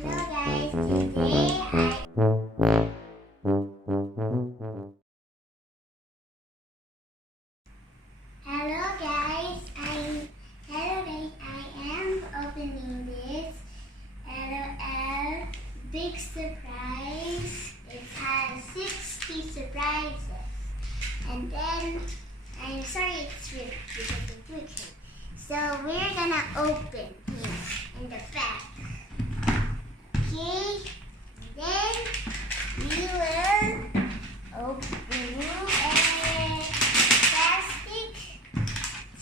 Hello guys, today I am opening this LOL big surprise. It has 60 surprises. And then I'm sorry it's ripped because it's wicked. So we're gonna open here in the back. Okay, and then we will open a plastic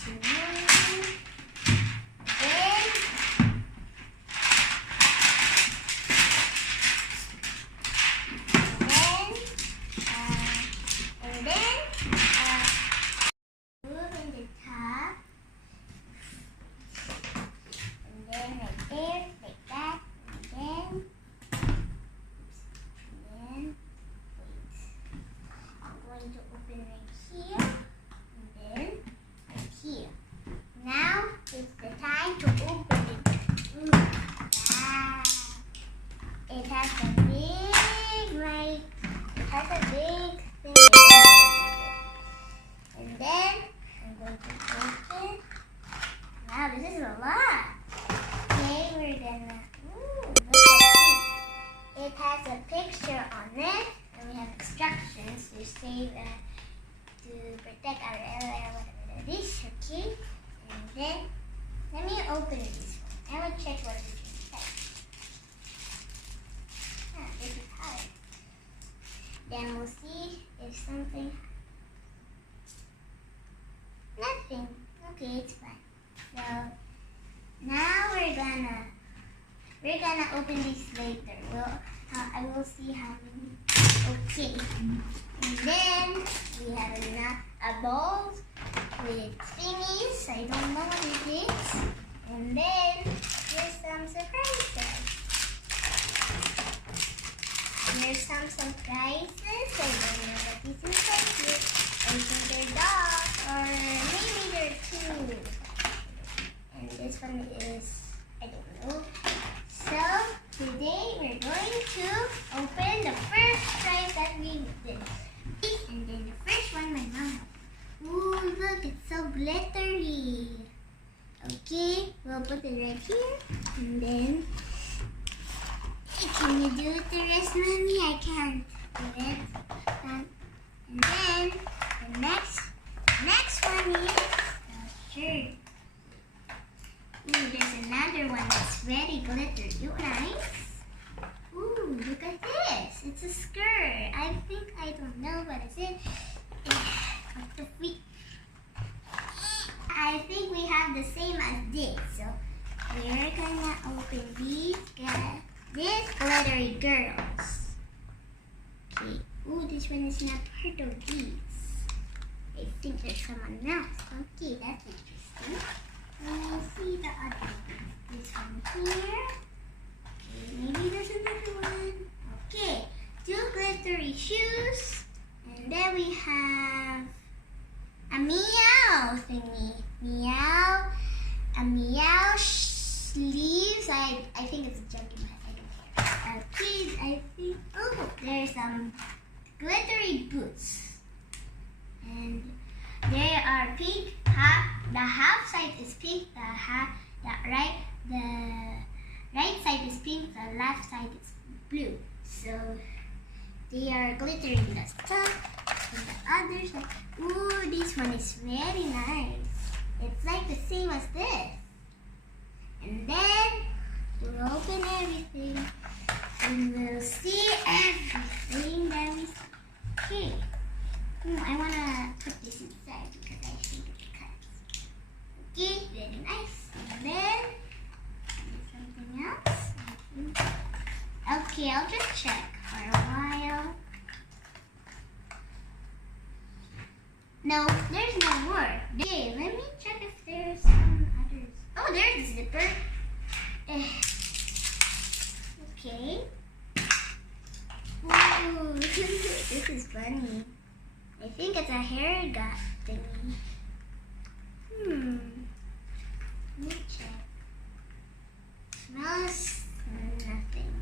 to move. And then move in the top, and then right there, like that, and then wait. I'm going to open right here, and then right here. Now it's the time to open it. Ah, it has a big thing. And then I'm going to open. Wow, this is a lot. Okay, we're gonna. Look at it. It has a picture on it, and we have instructions to save to protect our area, whatever that is. Okay, and then let me open this one. I will check what is inside. This is hard. Then we'll see if something. Nothing. Okay, it's fine. So now we're gonna open this later. I will see how many. Okay. And then we have a bowl with thingies. I don't know what it is. And then here's some surprises. Here's some surprises. I don't know what is inside here. I think they're dogs, or maybe they're two. And this one is, I don't know. So today we're going to open the first prize that we did. And then the first one, my mom. Ooh, look, it's so glittery. Okay, we'll put it right here. And then, can you do it the rest, Mommy? I can't do it. And then the next one is the shirt. Ooh, there's another one that's very glittery. You guys? Ooh, look at this. It's a skirt. I don't know what is it. What's the feet? I think we have the same as this. So we're gonna open these guys. These glittery girls. Okay. Ooh, this one is not part of these. I think there's someone else. Okay, that's interesting. Let me see the other one. This one here. Okay, maybe there's another one. Okay, two glittery shoes. And then we have a meow thingy. Meow. A meow sleeves. I think it's a junkie mask. I don't care. Okay, I think. Oh, there's some glittery boots. And they are pink. The half side is pink. The right side is pink. The left side is blue. So they are glittering the stuff. And the other side. Ooh, this one is very nice. It's like the same as this. And then we'll open everything. And we'll see everything that we see. Okay. I want to put this inside because I think it cuts. Okay, very nice. And then something else. Okay, I'll just check for a while. No, there's no more. Okay, let me check if there's some others. Oh, there's the zipper. Okay. Ooh, this is funny. I think it's a hair gun thingy. Let me check. Smells nothing.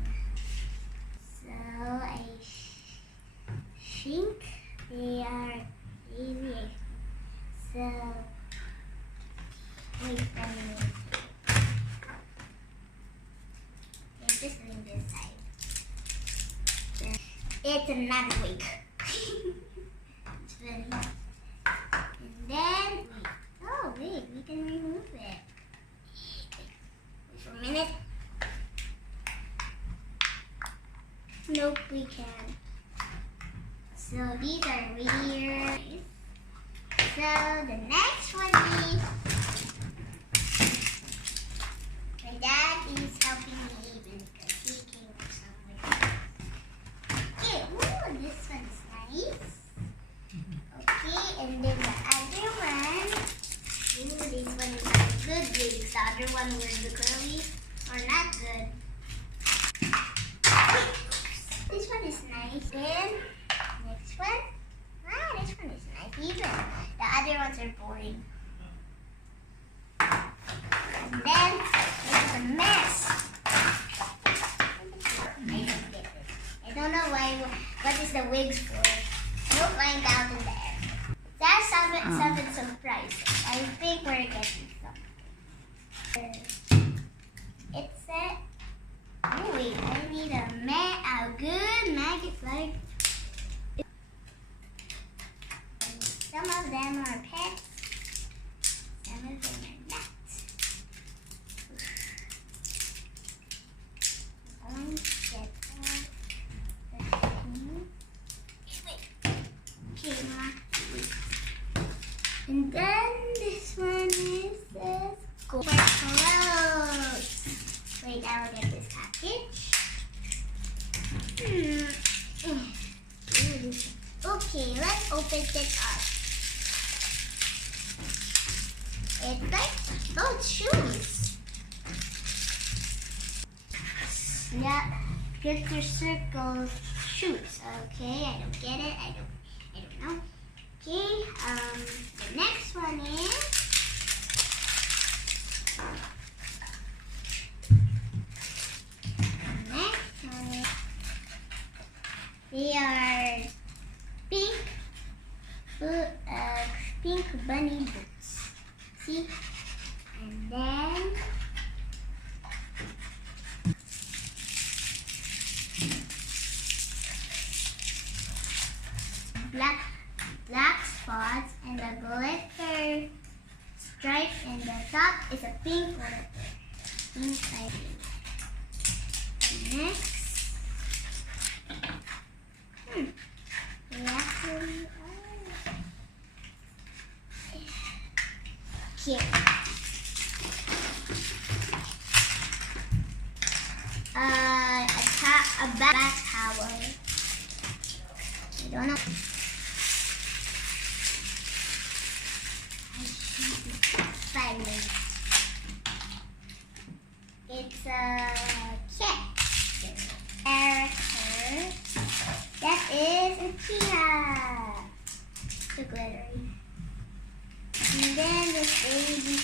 just doing this side. It's another wig. It's funny. And then, oh wait, we can remove it. Wait for a minute. Nope, we can. So these are really nice. So the next one is my dad is helping me even because he came from somewhere. Okay, ooh, this one is nice. Okay, and then the other one. Ooh, this one is a good wigs. The other one were the curly or not good. This one is nice. Then next one. Ah, this one is nice. Even the other ones are boring. And then it's a mess. I don't get it. I don't know why. What is the wigs for? We'll find out in there. That's seven surprises. I think we're getting something. It's a. Oh wait, I need a good maggot flag. Some of them are pets. Some of them are not. I'm going to get all the things. Wait. Okay, Ma. And then this one is this clothes. Wait, I will get this package. Okay, let's open it up. It's like those shoes. Yeah, glitter circle shoes. Okay, I don't get it. I don't know. Okay, the next one is they are pink bunny boots. See? And then black spots and the glitter stripe and the top is a pink glitter. Pink stripe. Next. They actually are. Here. A bath towel. I don't know. Finally. It's a cat. Character. That is a cheetah. So glittery. And then this baby